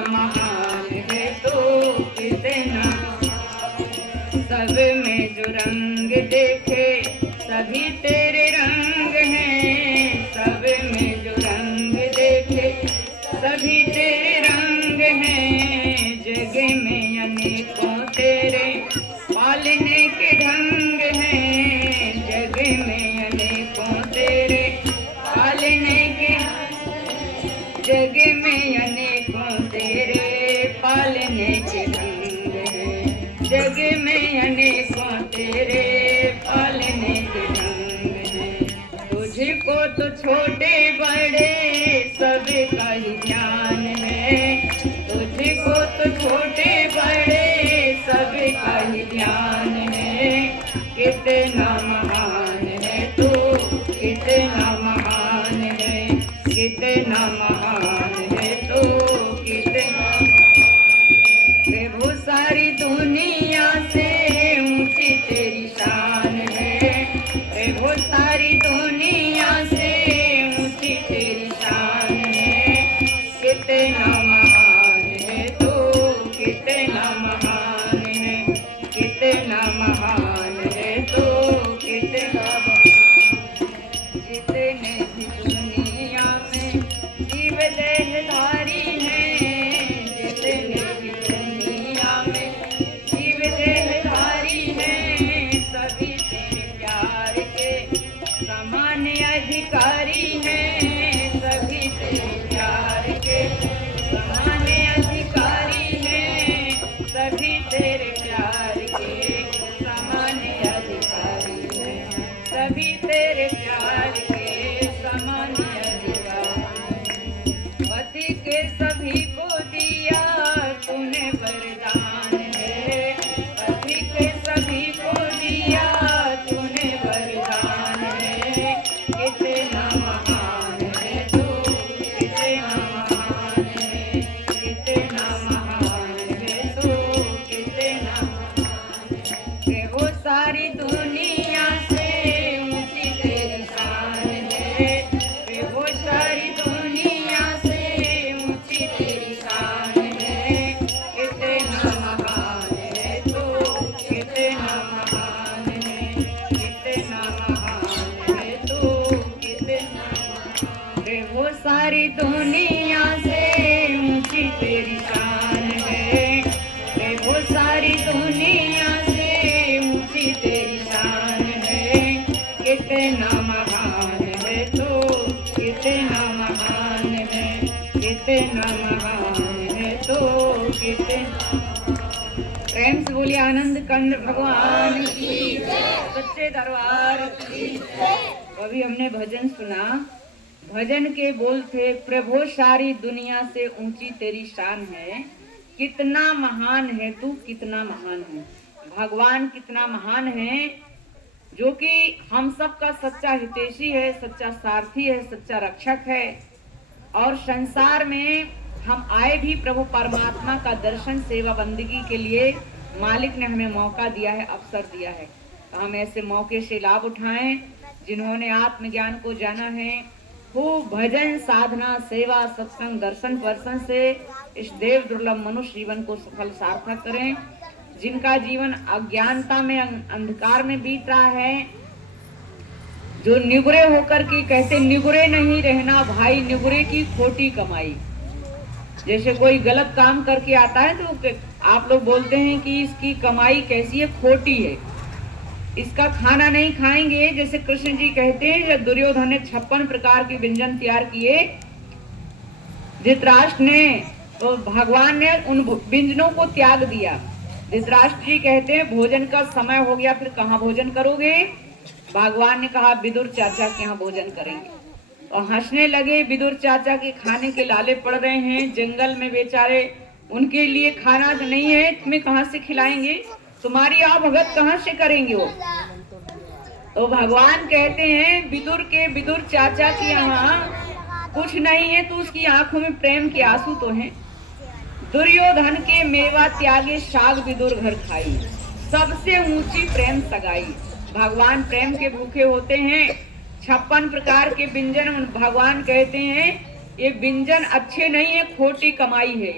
महान है तो कितना। सब में जो रंग देखे सभी तेरे रंग हैं, सब में जो रंग देखे सभी तेरे रंग हैं। जग में अनेकों तेरे पालने के ढंग हैं, जग में अनेकों तेरे पालने के, जग में अनेकों तेरे पालने के ढंग हैं, जग में अनेकों तेरे पालने के ढंग हैं। तुझको तो छोटे बड़े सबका ही ज्ञान है, तुझको तो छोटे बड़े सबका ही ज्ञान है। कितना महान है तू, कितना महान है, कितना महान है तो कितना। प्रभु सारी दुनिया से ऊंची तेरी शान है, प्रभु सारी दुनिया से ऊंची तेरी शान है। कितना महान है तो कितना महान है, कितना महान है तो कितना। जितने भी दुनिया में जीव देहधारी हैं, जितने भी दुनिया में जीव देहधारी हैं, सभी तेरे प्यार के सामान्य अधिकारी हैं, सभी तेरे प्यार के सामान्य अधिकारी हैं, सभी तेरे प्यार के सामान्य अधिकारी हैं, सभी तेरे प्यार के सामान्य अधिकारी। पति के सभी को दिया तूने वरदान है, पति के सभी को दिया तूने वरदान है। कितना महान है तू, कितना महान है, कितना महान है तू, कितना। प्रभु सारी दुनिया से ऊंची तेरी शान है, प्रभु सारी दुनिया से ऊंची तेरी शान है। कितना महान है तो कितना महान है, कितना महान है तो कितना। प्रभु सारी दुनिया से ऊंची तेरी शान है, प्रभु सारी दुनिया से ऊंची तेरी शान है। कितना महान है तो कितना महान है, कितना महान है तो कितना। प्रेम से बोलिए आनंद कंद भगवान की सच्चे दरबार की। अभी हमने भजन सुना, भजन के बोल थे प्रभु सारी दुनिया से ऊंची तेरी शान है। कितना महान है तू, कितना महान है भगवान, कितना महान है जो कि हम सब का सच्चा हितैषी है, सच्चा सारथी है, सच्चा रक्षक है। और संसार में हम आए भी प्रभु परमात्मा का दर्शन सेवा बंदगी के लिए मालिक ने हमें मौका दिया है, अवसर दिया है। तो हम ऐसे मौके से लाभ उठाएं। जिन्होंने आत्मज्ञान को जाना है, खूब भजन साधना सेवा सत्संग दर्शन वर्शन से इस देव दुर्लभ मनुष्य जीवन को सफल सार्थक करें। जिनका जीवन अज्ञानता में अंधकार में बीत रहा है, जो निगुरे होकर के कहते निगुरे नहीं रहना भाई, निगुरे की खोटी कमाई। जैसे कोई गलत काम करके आता है तो आप लोग बोलते हैं कि इसकी कमाई कैसी है, खोटी है, इसका खाना नहीं खाएंगे। जैसे कृष्ण जी कहते हैं जब दुर्योधन ने 56 प्रकार के व्यंजन तैयार किए, धृतराष्ट्र ने तो भगवान ने उन व्यंजनों को त्याग दिया। धृतराष्ट्र जी कहते हैं भोजन का समय हो गया, फिर कहाँ भोजन करोगे? भगवान ने कहा विदुर चाचा के यहाँ भोजन करेंगे। और हंसने लगे, विदुर चाचा के खाने के लाले पड़ रहे हैं, जंगल में बेचारे, उनके लिए खाना नहीं है, तुम्हें कहाँ से खिलाएंगे, तुम्हारी आप भगत कहाँ से करेंगे वो। तो भगवान कहते हैं विदुर चाचा के यहाँ कुछ नहीं है, तो उसकी आंखों में प्रेम के आंसू तो हैं। दुर्योधन के मेवा त्यागे शाग विदुर घर खाई, सबसे ऊंची प्रेम सगाई। भगवान प्रेम के भूखे होते हैं। 56 प्रकार के व्यंजन भगवान कहते हैं ये व्यंजन अच्छे नहीं है, खोटी कमाई है।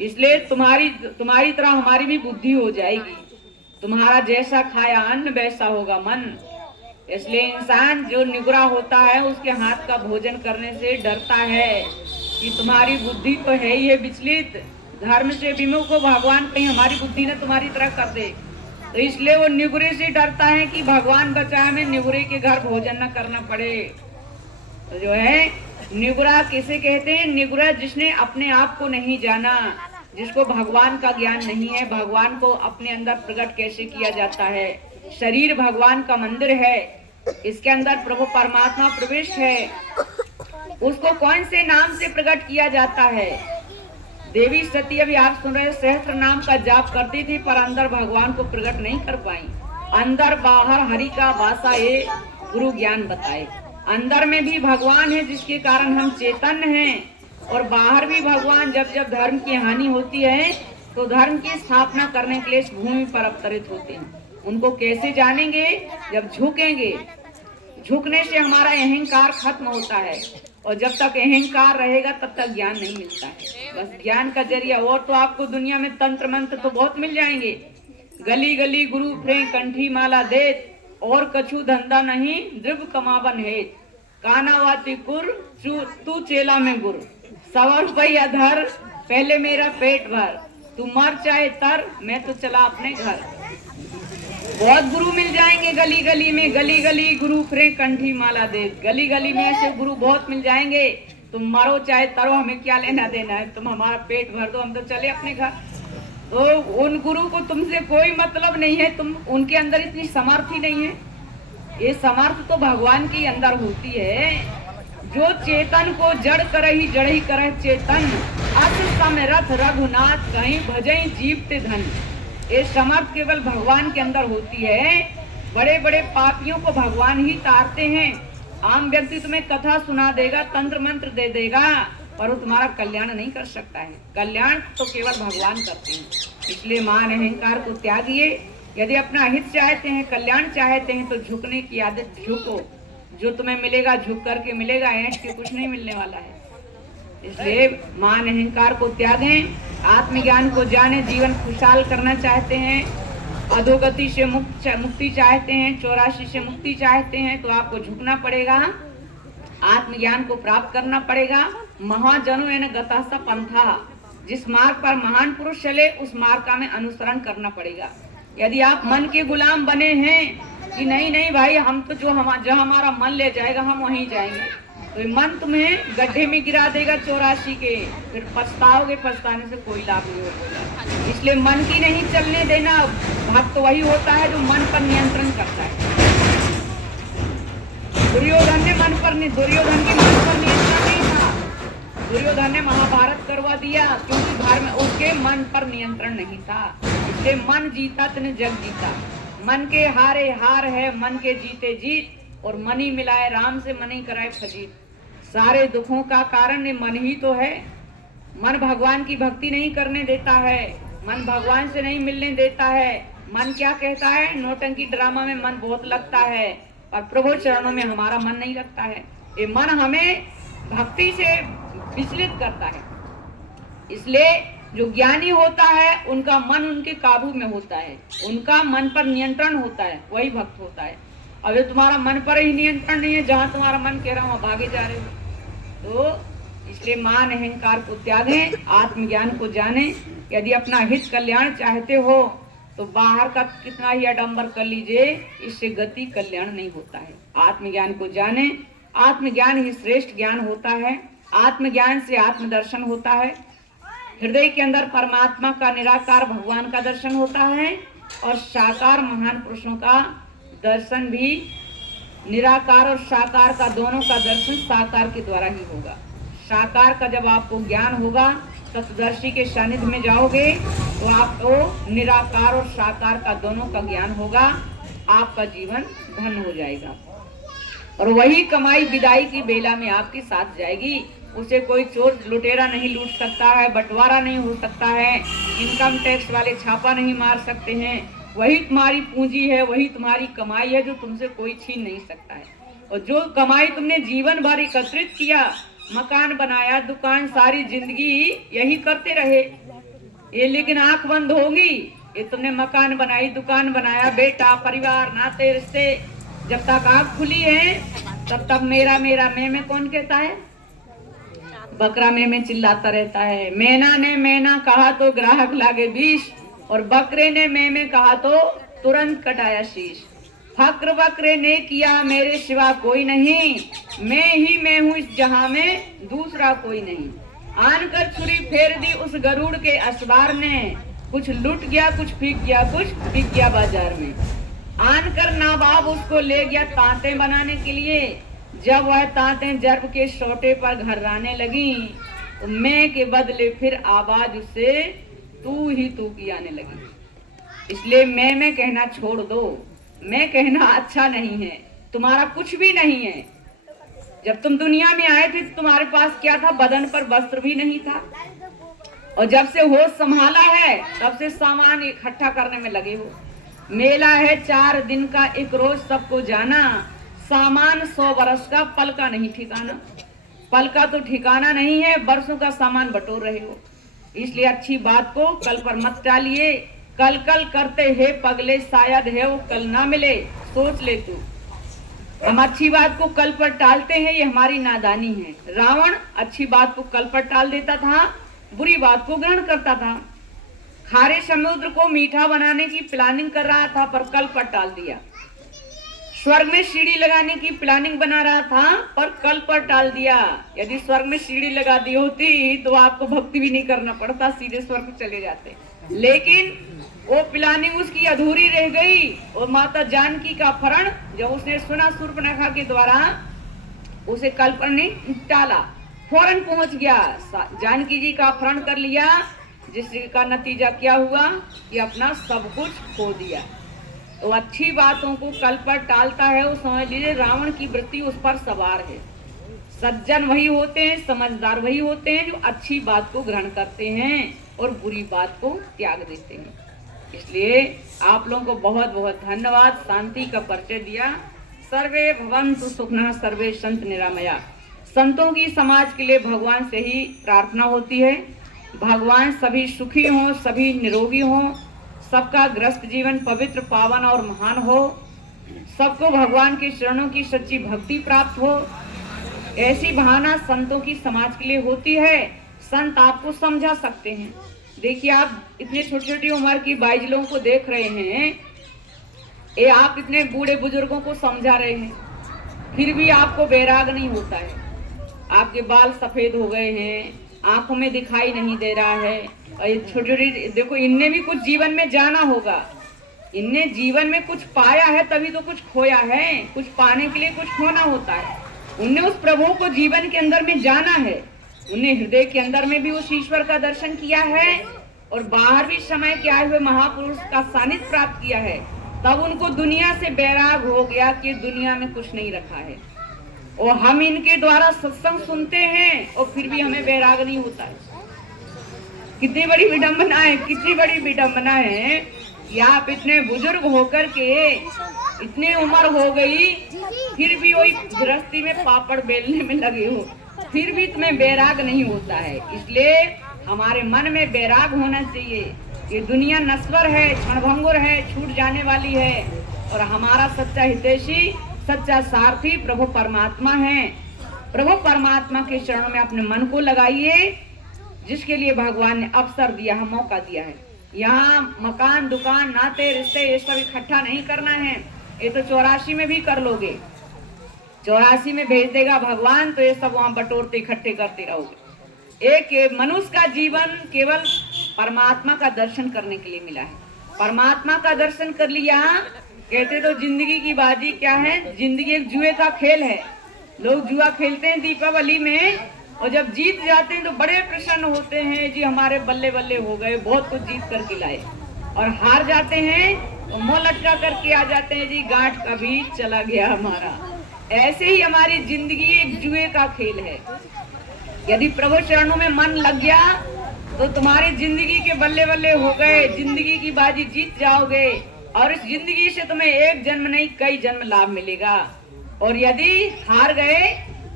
इसलिए तुम्हारी तरह हमारी भी बुद्धि हो जाएगी। तुम्हारा जैसा खाया अन्न वैसा होगा मन। इसलिए इंसान जो निगुरा होता है उसके हाथ का भोजन करने से डरता है कि तुम्हारी बुद्धि तो है ही है विचलित, धर्म से विमुख हो, भगवान कहीं हमारी बुद्धि ने तुम्हारी तरह कर दे। तो इसलिए वो निगुरे से डरता है कि भगवान बचाए में निगुरे के घर भोजन न करना पड़े। तो जो है निगुरा किसे कहते हैं? निगुरा जिसने अपने आप को नहीं जाना, जिसको भगवान का ज्ञान नहीं है, भगवान को अपने अंदर प्रकट कैसे किया जाता है। शरीर भगवान का मंदिर है, इसके अंदर प्रभु परमात्मा प्रविष्ट है, उसको कौन से नाम से प्रकट किया जाता है? देवी सती अभी आप सुन रहे सहस्त्र नाम का जाप करती थी, पर अंदर भगवान को प्रकट नहीं कर पाई। अंदर बाहर हरि का वासा ये गुरु ज्ञान बताए। अंदर में भी भगवान है जिसके कारण हम चेतन हैं, और बाहर भी भगवान। जब जब धर्म की हानि होती है तो धर्म की स्थापना करने के लिए इस भूमि पर अवतरित होते हैं। उनको कैसे जानेंगे? जब झुकेंगे। झुकने से हमारा अहंकार खत्म होता है, और जब तक अहंकार रहेगा तब तक ज्ञान नहीं मिलता है। बस ज्ञान का जरिया। और तो आपको दुनिया में तंत्र मंत्र तो बहुत मिल जाएंगे, गली गली गुरु फ्रे कंठी माला देत, और कछु धंधा नहीं द्रिब कमावन है। कानावाती कुर तू चेला में गुरु, 100 रुपया धर पहले मेरा पेट भर, तू मर चाहे तर मैं तो चला अपने घर। बहुत गुरु मिल जाएंगे गली गली में, गली गली गुरु फ्रे कंठी माला दे। गली गली में ऐसे गुरु बहुत मिल जाएंगे। तुम मरो चाहे तरो, हमें क्या लेना देना है, तुम हमारा पेट भर दो, हम तो चले अपने घर। तो उन गुरु को तुमसे कोई मतलब नहीं है, तुम उनके अंदर इतनी समर्थ ही नहीं है। ये समर्थ तो भगवान के अंदर होती है। जो चेतन को जड़ करही जड़ही करह चेतन, अस समरथ रघुनाथ कहीं भजई जीवते धन। ये समर्थ केवल भगवान के अंदर होती है। बड़े बड़े पापियों को भगवान ही तारते हैं। आम व्यक्ति तुम्हें कथा सुना देगा, तंत्र मंत्र दे देगा, पर वो तुम्हारा कल्याण नहीं कर सकता है। कल्याण तो केवल भगवान करते हैं। इसलिए मान अहंकार को त्यागिए। यदि अपना हित चाहते हैं, कल्याण चाहते हैं, तो झुकने की आदत झुको। जो तुम्हें मिलेगा झुक करके मिलेगा, ऐंठ के कुछ नहीं मिलने वाला है। इसलिए मान अहंकार को त्यागें, आत्मज्ञान को जाने। जीवन खुशहाल करना चाहते हैं, अधोगति से मुक्ति चाहते हैं, 84 से मुक्ति चाहते हैं, तो आपको झुकना पड़ेगा, आत्मज्ञान को प्राप्त करना पड़ेगा। महाजनो एन गता सा पंथा, जिस मार्ग पर महान पुरुष चले उस मार्ग का में अनुसरण करना पड़ेगा। यदि आप मन के गुलाम बने हैं कि नहीं नहीं भाई हम तो जो हमारा मन ले जाएगा हम वहीं जाएंगे, तो मन तुम्हें गड्ढे में गिरा देगा 84 के, फिर पछताओगे। पछताने से कोई लाभ नहीं होगा। इसलिए मन की नहीं चलने देना। भक्त तो वही होता है जो मन पर नियंत्रण करता है। दुर्योधन के मन पर नियंत्रण नहीं था। दुर्योधन ने महाभारत करवा दिया क्योंकि घर में उसके मन पर नियंत्रण नहीं था। इसलिए मन जीता तने जग जीता। मन के हारे हार है, मन के जीते जीत, और मन ही मिलाए राम से मन ही कराए फजीत। सारे दुखों का कारण ये मन ही तो है। मन भगवान की भक्ति नहीं करने देता है, मन भगवान से नहीं मिलने देता है। मन क्या कहता है? नौटंकी ड्रामा में मन बहुत लगता है, और प्रभु चरणों में हमारा मन नहीं लगता है। ये मन हमें भक्ति से विचलित करता है। इसलिए जो ज्ञानी होता है उनका मन उनके काबू में होता है, उनका मन पर नियंत्रण होता है, वही भक्त होता है। अगर तुम्हारा मन पर ही नियंत्रण नहीं है, जहां तुम्हारा मन कह रहा वहां भागे जा रहे हो। तो इसलिए मान अहंकार को त्यागें, आत्मज्ञान को जानें। यदि अपना हित कल्याण चाहते हो तो बाहर का कितना ही आडंबर कर लीजिए, इससे गति कल्याण नहीं होता है। आत्मज्ञान को जाने, आत्मज्ञान ही श्रेष्ठ ज्ञान होता है। आत्मज्ञान से आत्मदर्शन होता है, हृदय के अंदर परमात्मा का निराकार भगवान का दर्शन होता है, और साकार महान पुरुषों का दर्शन भी निराकार और साकार का दोनों का दर्शन साकार के द्वारा ही होगा। साकार का जब आपको ज्ञान होगा, तत्वदर्शी के सानिध्य में जाओगे तो आपको निराकार और साकार का दोनों का ज्ञान होगा, आपका जीवन धन हो जाएगा। और वही कमाई विदाई की बेला में आपके साथ जाएगी। उसे कोई चोर लुटेरा नहीं लूट सकता है, बंटवारा नहीं हो सकता है, इनकम टैक्स वाले छापा नहीं मार सकते हैं। वही तुम्हारी पूंजी है, वही तुम्हारी कमाई है, जो तुमसे कोई छीन नहीं सकता है। और जो कमाई तुमने जीवन भर एकत्रित किया, मकान बनाया, दुकान, सारी जिंदगी यही करते रहे, ये लेकिन आंख बंद होगी। ये तुमने मकान बनाई, दुकान बनाया, बेटा, परिवार, नाते रिश्ते, जब तक आंख खुली है तब तक मेरा मेरा मैं कौन कहता है? बकरा में चिल्लाता रहता है। मैना ने मैना कहा तो ग्राहक लागे 20, और बकरे ने मैं कहा तो तुरंत कटाया शीश। फक्र बकरे ने किया मेरे सिवा कोई नहीं, मैं ही मैं हूँ इस जहां में, दूसरा कोई नहीं। आन कर छुरी फेर दी उस गरुड़ के असवार ने, कुछ लुट गया, कुछ बिक गया, कुछ बिक गया बाजार में। आन कर नाबाब उसको ले गया तांते बनाने के लिए, जब वह तांते जर्ब के सोटे पर घर्राने लगी, तो मैं के बदले फिर आवाज उससे तू ही तू की आने लगी। इसलिए मैं कहना छोड़ दो। मैं कहना अच्छा नहीं है, तुम्हारा कुछ भी नहीं है। जब तुम दुनिया में आए थे तुम्हारे पास क्या था? बदन पर वस्त्र भी नहीं था। और जब से होश संभाला है तब से सामान इकट्ठा करने में लगे हो। मेला है 4 दिन का, एक रोज सबको जाना, सामान 100 बरस का, पल का नहीं ठिकाना। पल का तो ठिकाना नहीं है, बरसों का सामान बटोर रहे हो। इसलिए अच्छी बात को कल पर मत टालिए। कल कल करते है पगले, शायद है वो कल ना मिले, सोच ले तू। हम अच्छी बात को कल पर टालते हैं, ये हमारी नादानी है। रावण अच्छी बात को कल पर टाल देता था, बुरी बात को ग्रहण करता था। खारे समुद्र को मीठा बनाने की प्लानिंग कर रहा था, पर कल पर टाल दिया। स्वर्ग में सीढ़ी लगाने की प्लानिंग बना रहा था, पर कल पर टाल दिया। यदि स्वर्ग में सीढ़ी लगा दी होती तो आपको भक्ति भी नहीं करना पड़ता, सीधे स्वर्ग चले जाते। लेकिन वो प्लानिंग उसकी अधूरी रह गई। और माता जानकी का अपहरण जब उसने सुना शूर्पणखा के द्वारा, उसे कल पर नहीं टाला, फौरन पहुंच गया, जानकी जी का अपहरण कर लिया, जिसका नतीजा क्या हुआ कि अपना सब कुछ खो दिया। तो अच्छी बातों को कल पर टालता है, वो समझ लीजिए रावण की वृत्ति उस पर सवार है। सज्जन वही होते हैं, समझदार वही होते हैं जो अच्छी बात को ग्रहण करते हैं और बुरी बात को त्याग देते हैं। इसलिए आप लोगों को बहुत बहुत धन्यवाद। शांति का परिचय दिया। सर्वे भवन्तु सुखिनः, सर्वे सन्तु निरामया। संतों की समाज के लिए भगवान से ही प्रार्थना होती है। भगवान सभी सुखी हों, सभी निरोगी हों, सबका ग्रस्त जीवन पवित्र, पावन और महान हो, सबको भगवान के चरणों की सच्ची भक्ति प्राप्त हो। ऐसी भावना संतों की समाज के लिए होती है। संत आपको समझा सकते हैं। देखिए, आप इतने छोटी छोटी उम्र की 22 लोगों को देख रहे हैं, ये आप इतने बूढ़े बुजुर्गों को समझा रहे हैं, फिर भी आपको बैराग नहीं होता है। आपके बाल सफेद हो गए हैं, आंखों में दिखाई नहीं दे रहा है। और ये छोटी देखो, इनने भी कुछ जीवन में जाना होगा, इनने जीवन में कुछ पाया है, तभी तो कुछ खोया है। कुछ पाने के लिए कुछ खोना होता है। उनने उस प्रभु को जीवन के अंदर में जाना है, उन्हें हृदय के अंदर में भी उस ईश्वर का दर्शन किया है, और बाहर भी समय के आए हुए महापुरुष का सानिध्य प्राप्त किया है। तब उनको दुनिया से बैराग हो गया कि दुनिया में कुछ नहीं रखा है। और हम इनके द्वारा सत्संग सुनते हैं और फिर भी हमें बैराग नहीं होता है। कितनी बड़ी विडंबना है, कितनी बड़ी विडंबना है कि आप इतने बुजुर्ग होकर के, इतने उम्र हो गई, फिर भी वही गृहस्थी में पापड़ बेलने में लगे हो, फिर भी तुम्हें बैराग नहीं होता है। इसलिए हमारे मन में वैराग होना चाहिए। ये दुनिया नश्वर है, क्षणभंगुर है, छूट जाने वाली है, और हमारा सच्चा हितैषी, सच्चा सारथी प्रभु परमात्मा है। प्रभु परमात्मा के चरणों में अपने मन को लगाइए, जिसके लिए भगवान ने अवसर दिया है, मौका दिया है। यहाँ मकान, दुकान, नाते रिश्ते ये सब इकट्ठा नहीं करना है। ये तो 84 में भी कर लोगे, 84 में भेज देगा भगवान, तो ये सब वहां बटोरते इकट्ठे करते रहोगे। एक मनुष्य का जीवन केवल परमात्मा का दर्शन करने के लिए मिला है। परमात्मा का दर्शन कर लिया, कहते तो जिंदगी की बाजी क्या है, जिंदगी एक जुए का खेल है। लोग जुआ खेलते हैं दीपावली में, और जब जीत जाते हैं तो बड़े प्रसन्न होते हैं, जी हमारे बल्ले बल्ले हो गए, बहुत कुछ जीत करके लाए। और हार जाते हैं तो मुंह लटका करके आ जाते हैं, जी गांठ का भी चला गया हमारा। ऐसे ही हमारी जिंदगी एक जुए का खेल है। यदि प्रभु चरणों में मन लग गया तो तुम्हारी जिंदगी के बल्ले बल्ले हो गए, जिंदगी की बाजी जीत जाओगे, और इस जिंदगी से तुम्हें एक जन्म नहीं कई जन्म लाभ मिलेगा। और यदि हार गए,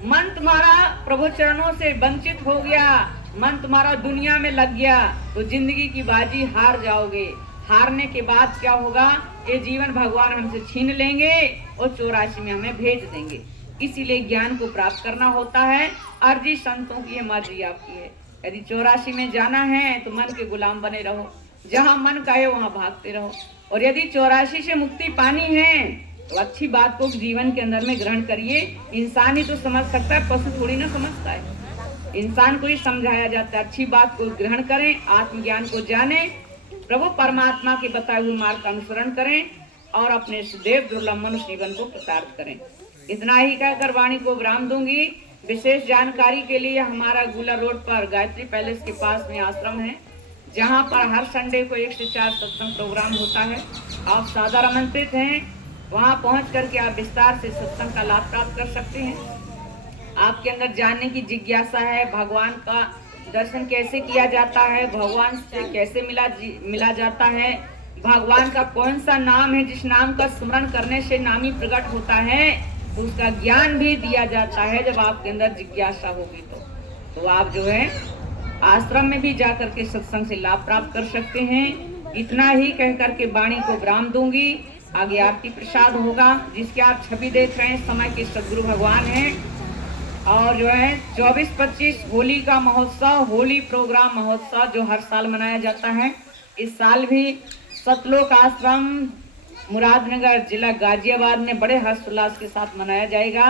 मन तुम्हारा प्रभु चरणों से वंचित हो गया, मन तुम्हारा दुनिया में लग गया, तो जिंदगी की बाजी हार जाओगे। हारने के बाद क्या होगा, ये जीवन भगवान हमसे छीन लेंगे और 84 में हमें भेज देंगे। इसीलिए ज्ञान को प्राप्त करना होता है। अर्जी संतों की है, मर्जी आपकी है। यदि 84 में जाना है तो मन के गुलाम बने रहो, जहाँ मन का है वहाँ भागते रहो। और यदि 84 से मुक्ति पानी है तो अच्छी बात को जीवन के अंदर में ग्रहण करिए। इंसान ही तो समझ सकता है, पशु थोड़ी ना समझता है। इंसान को ही समझाया जाता है। अच्छी बात को ग्रहण करें, आत्मज्ञान को जाने, प्रभु परमात्मा के बताए हुए मार्ग का अनुसरण करें, और अपने सुदेव दुर्लभ मनुष्य जीवन को प्रसारित करें। इतना ही कहकर वाणी को विराम दूंगी। विशेष जानकारी के लिए हमारा गुला रोड पर गायत्री पैलेस के पास में आश्रम है, जहाँ पर हर संडे को 1 से 4 सत्संग प्रोग्राम होता है। आप सादर आमंत्रित हैं। वहां पहुंच करके आप विस्तार से सत्संग का लाभ प्राप्त कर सकते हैं। आपके अंदर जानने की जिज्ञासा है, भगवान का दर्शन कैसे किया जाता है, भगवान से कैसे मिला जाता है, भगवान का कौन सा नाम है जिस नाम का स्मरण करने से नामी प्रकट होता है, तो उसका ज्ञान भी दिया जाता है। जब आपके अंदर जिज्ञासा होगी तो आप जो है आश्रम में भी जा करके सत्संग से लाभ प्राप्त कर सकते हैं। इतना ही कह करके वाणी को विराम दूंगी। आगे आरती प्रसाद होगा, जिसके आप छवि देख रहे हैं, समय के सदगुरु भगवान हैं। और जो है 24-25 होली का महोत्सव, होली प्रोग्राम महोत्सव जो हर साल मनाया जाता है, इस साल भी सतलोक आश्रम मुरादनगर जिला गाजियाबाद में बड़े हर्षोल्लास के साथ मनाया जाएगा।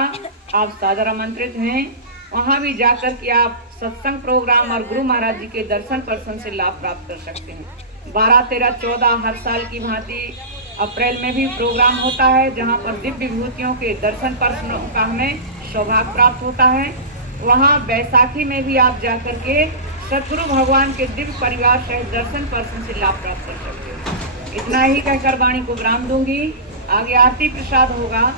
आप सादर आमंत्रित हैं। वहां भी जाकर के आप सत्संग प्रोग्राम और गुरु महाराज जी के दर्शन पर्सन से लाभ प्राप्त कर सकते हैं। 12, 13, 14 हर साल की भांति अप्रैल में भी प्रोग्राम होता है, जहां पर दिव्य विभूतियों के दर्शन पर्सनों का हमें सौभाग्य प्राप्त होता है। वहां बैसाखी में भी आप जाकर के सतगुरु भगवान के दिव्य परिवार सहित दर्शन पर्सन से लाभ प्राप्त कर सकते हैं। इतना ही कहकर वाणी को विराम दूंगी। आगे आरती प्रसाद होगा।